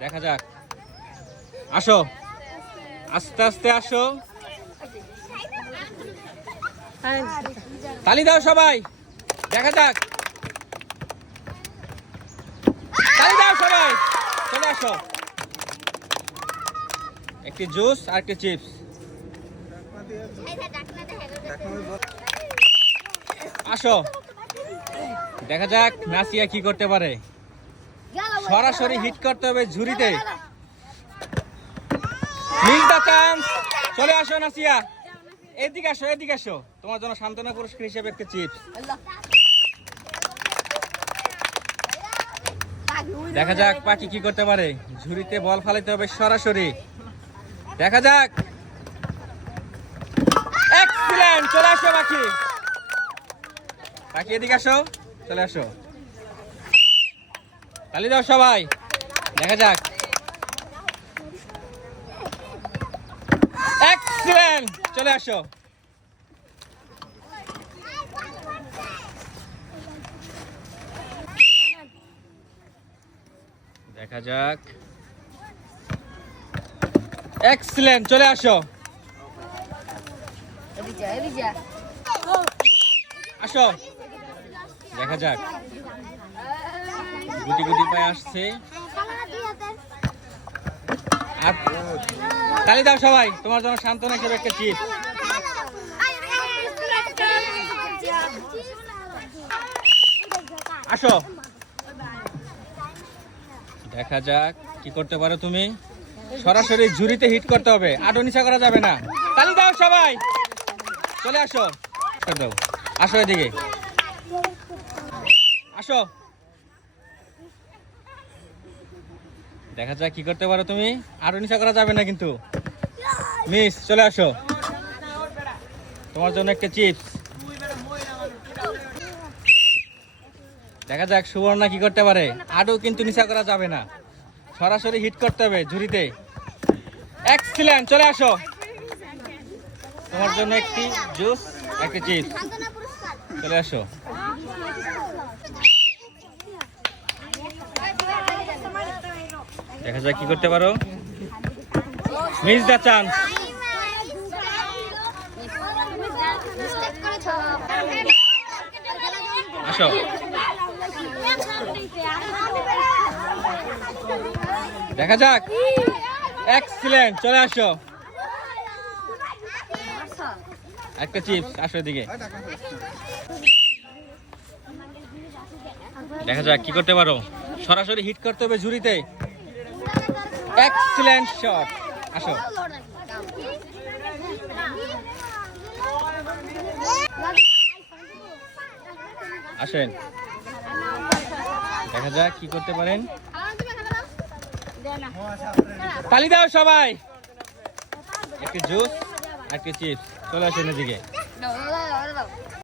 দেখা যাক। আসো। আস্তে আস্তে আসো। তালি দাও সবাই। দেখা যাক। তালি দাও সবাই। চলে আসো। একটি জুস আর একটি চিপস। আসো। দেখা যাক নাসিয়া কি করতে পারে। সরাসরি হিট করতে হবে ঝুড়িতে। চলে আসো নাসিয়া। এদিকে আসো এদিকে আসো। তোমার জন্য সান্ত্বনা পুরস্কার হিসেবে একটা চিপস দেখা যাক পাখি কি করতে পারে। ঝুড়িতে বল ফালাইতে হবে সরাসরি। দেখা যাক। এক্সিলেন্ট চলে আসো পাখি। পাখি, এদিকে আসো। চলে আসো। তালি দাও সবাই। দেখা যাক। এক্সিলেন্ট চলে আসো। দেখা যাক। এক্সিলেন্ট চলে আসো। আসো। দেখা যাক। গুটি গুটি পায়ে আসছে। আর তালি দাও সবাই, তোমার জন্য সান্ত্বনা হিসেবে একটা চিপ আসো। দেখা যাক কি করতে পারো তুমি। সরাসরি ঝুড়িতে হিট করতে হবে আটো নিচা করা যাবে না। তালি দাও সবাই। চলে আসো। দাও আসো এদিকে। আসো। দেখা যাক কি করতে পারো তুমি। আরও নিচা করা যাবে না কিন্তু। মিস, চলে আসো। তোমার জন্য একটা চিপস। দেখা যাক সুবর্ণা কি করতে পারে। আরও কিন্তু নিচা করা যাবে না। সরাসরি হিট করতে হবে ঝুড়িতে। এক্সিলেন্ট চলে আসো। তোমার জন্য একটি জুস একটা চিপস চলে আসো। দেখা যাক কি করতে পারো। মিস দ্য চান্স আসো। দেখা যাক। এক্সিলেন্ট চলে আসো। একটা চিপস আসো এদিকে। দেখা যাক কি করতে পারো। সরাসরি হিট করতে হবে ঝুড়িতে। এক্সিলেন্ট শট আসো আসেন। দেখা যাক কি করতে পারেন। তালি দাও সবাই। একটি জুস, একটি চিপস। চলে আসেন এদিকে।